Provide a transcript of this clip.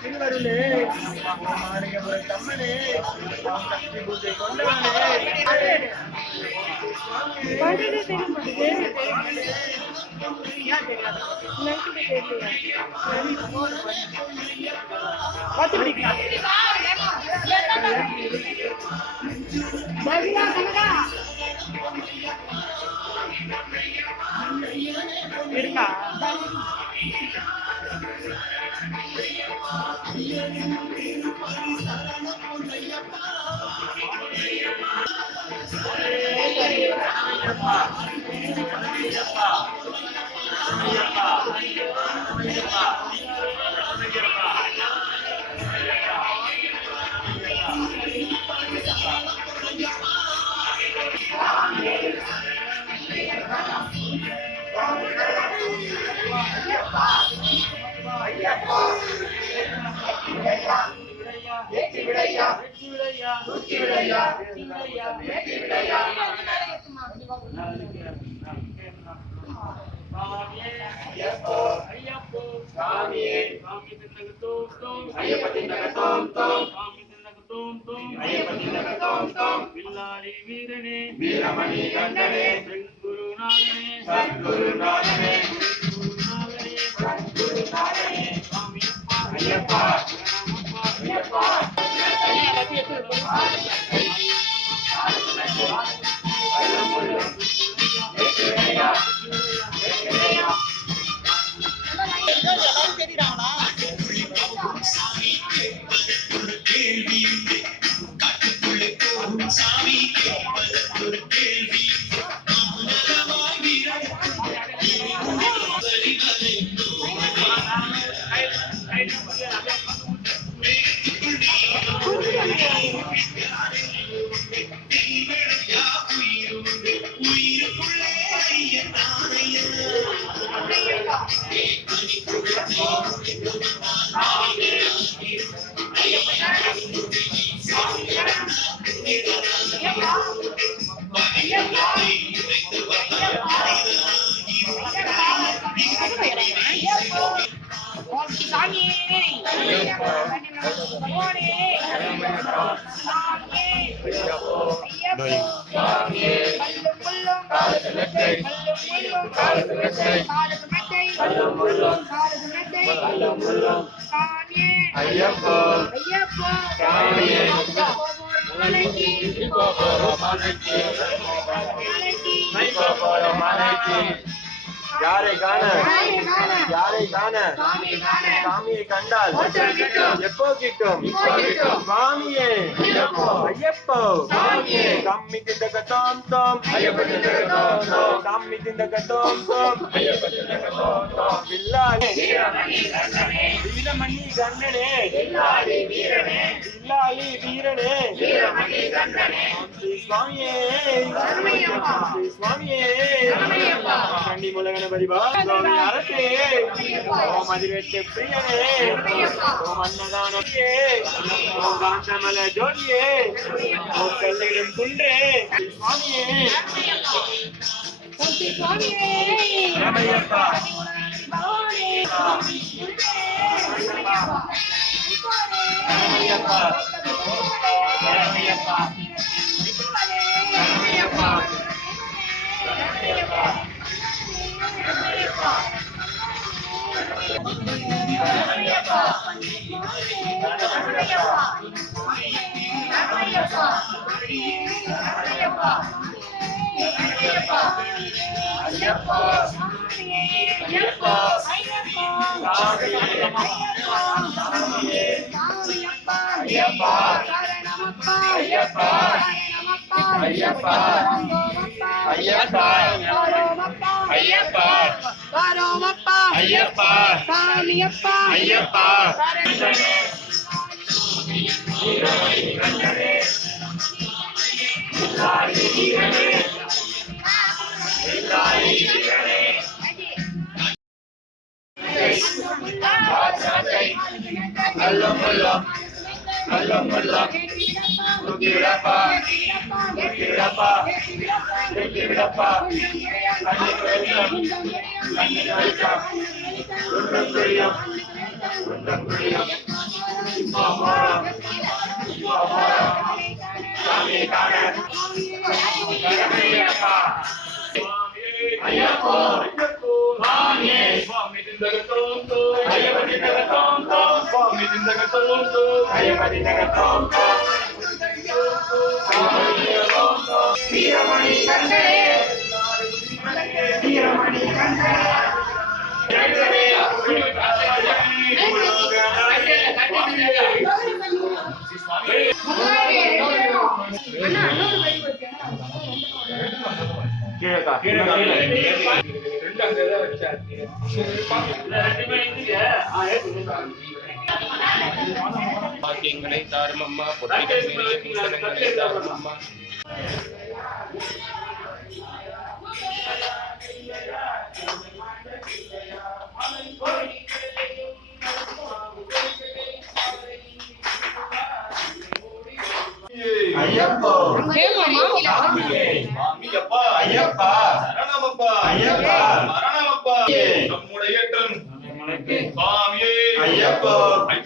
திருவருளே தம்மனே சக்தி பூஜை கொண்டவனே இருக்கா வீரனே வீரமணி கண்டனே குருநாதனே சத்குருநாதனே சத்குருநாதனே ஐயப்பா ஐயப்பா யாரை காண சாமியை கண்டால் எப்போ கிட்டும் சுவாமியே ஐயப்போ கம்மி திண்டக தோம் தோம் கம்மி திண்டக தோம் தோம் வில்லாளி வீரமணி கண்ணனே வில்லாளி வீரனே சுவாமியே சுவாமியே கண்டி முலகணபதி சுவாமி அரசே ஓம் அதிர்வெட்டு பிரியனே ஓம் அன்னதானே ஓம் காந்தமல ஜோதியே ஓம் கல்லிடும் குன்றே சுவாமியே ரமையப்பா ரமையப்பா ரமையப்பா பாக்கியங்களை தாரும் அம்மா, பொட்டிகள் மேலே பூசணங்களை தாரும் அம்மா. ஐயப்பா ஐயப்பா சரணமப்பா ஐயப்பா மரணமப்பா நம்முடைய சுவாமியே ஐயப்பா